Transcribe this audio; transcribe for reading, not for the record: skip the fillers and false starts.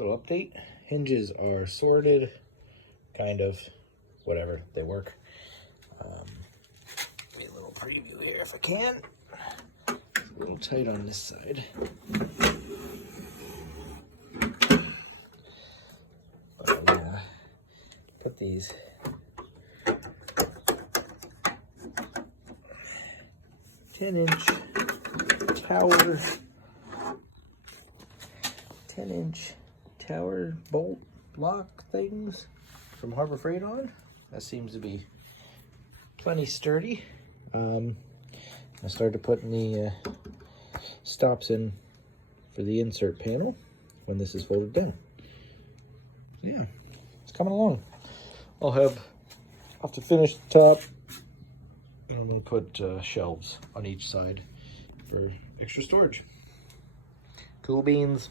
Little update. Hinges are sorted, kind of, whatever, they work. Give me a little preview here if I can. It's a little tight on this side. But I'm gonna put these ten-inch tower, 10-inch tower bolt block things from Harbor Freight on. That seems to be plenty sturdy. I started putting the stops in for the insert panel when this is folded down. Yeah, it's coming along. I'll have to finish the top, and I'm going to put shelves on each side for extra storage. Cool beans.